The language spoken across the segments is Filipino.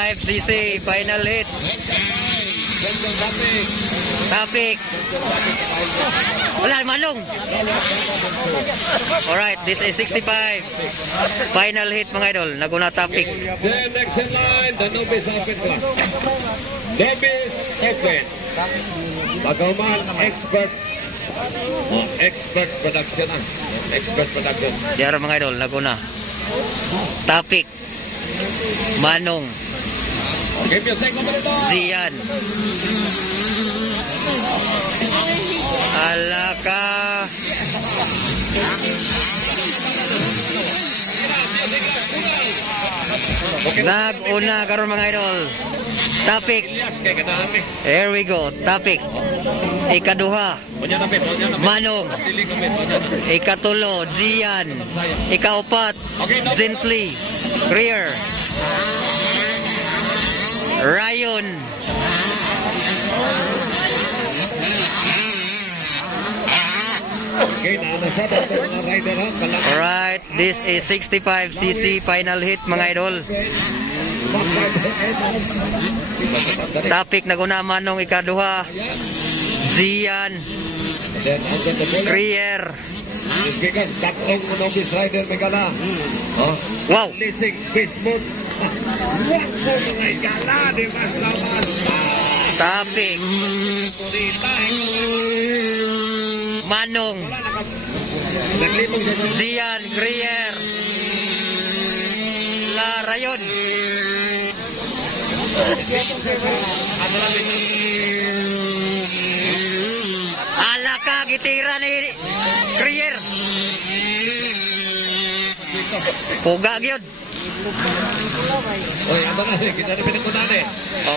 65cc, final hit. Topic. Wala, manong. Alright, this is 65. Final hit mga idol, naguna topic. Then next in line, the Nobis Open Class. Nobis Open. Bagaman expert. Expert production ah. Expert production. Diara mga idol, naguna. Topic. Manong. Give me a second minute. Zian. Alaka. Nag-una karon mga idol. Topic. Here we go. Topic. Ikaduha. Manong. Ikatulo. Zian. Ikaupat. Gently. Greer. Ryan. Alright, this is 65cc final hit mga idol. Topic naguna manong ikaduha. Zian. Krier. Wow. Topic. Manong. Zian, Grier. Rayon. Alaka gitira ni Grier. Puga gyud. Oy, aba na kita na pinagkunan eh.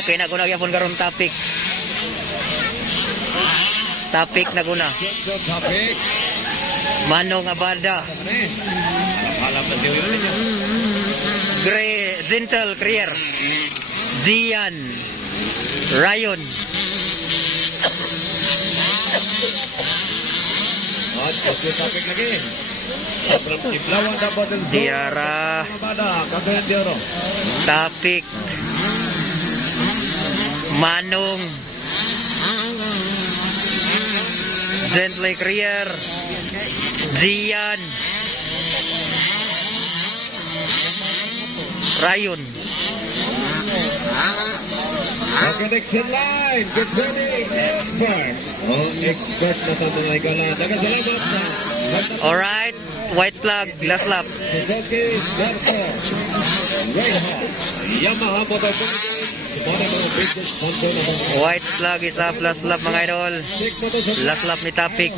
Okay na guna gyapon karon topic. Topic na guna. Topic. Manong Abada. Alam na siyo yun. Gentle Krier. Zian. Ryan. At topic lagi. Tiara. Topic. Manong. Gently Krier. Zian. Rayun. Okay, next in line. Good morning, expert. Oh, expert na sa mga igala. Nagkasalamat na. Alright, white flag, last lap. Suzuki, Darko, Reinhardt, Yamaha Motorcycle, White flag is up, last lap mga idol. Last lap ni Topic.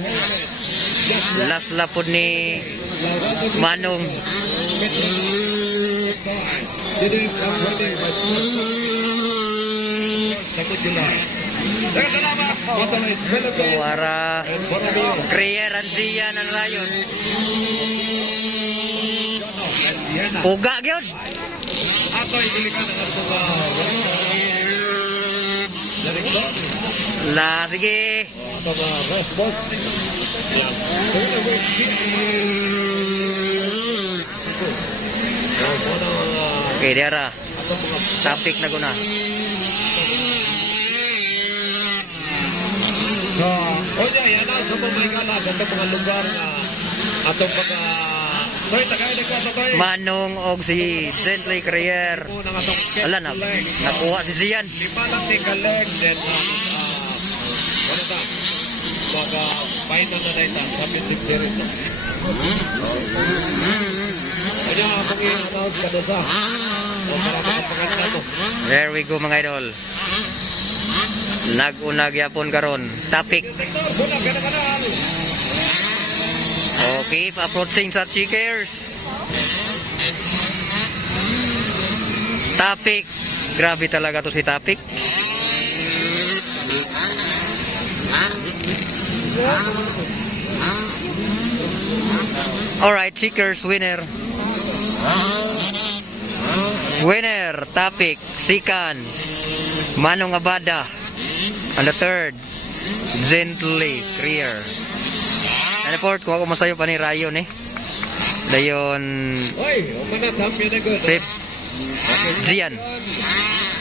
Last lap po ni Manong. Suara Krier Anzian ang Rayon. Puga gyud. La sige. Okay, diara. Topic na guna. So, onya yan ang sa pamaligala sa mga lugar na atong pagka Manong og si Gently Krier. Wala na. Nakuha si Zian. Lima lang ni Galeg then ano ta? Baka final na dito championship series. Onya akong i-announce ka doon sa. Para makapaganda to. There we go mga idol. Nag-unag yapon karon. Topic. Okay, approaching sa checkers. Topic. Grabe talaga to si Topic. Alright, checkers winner. Winner, Topic, Sikan, Manong Abada. On the third, Gently Krier. And the fourth, kuha ko masayo pa ni Rayon eh. Dayon, Gian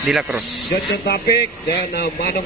de la Cruz. Diyan yung topic. Diyan, Manong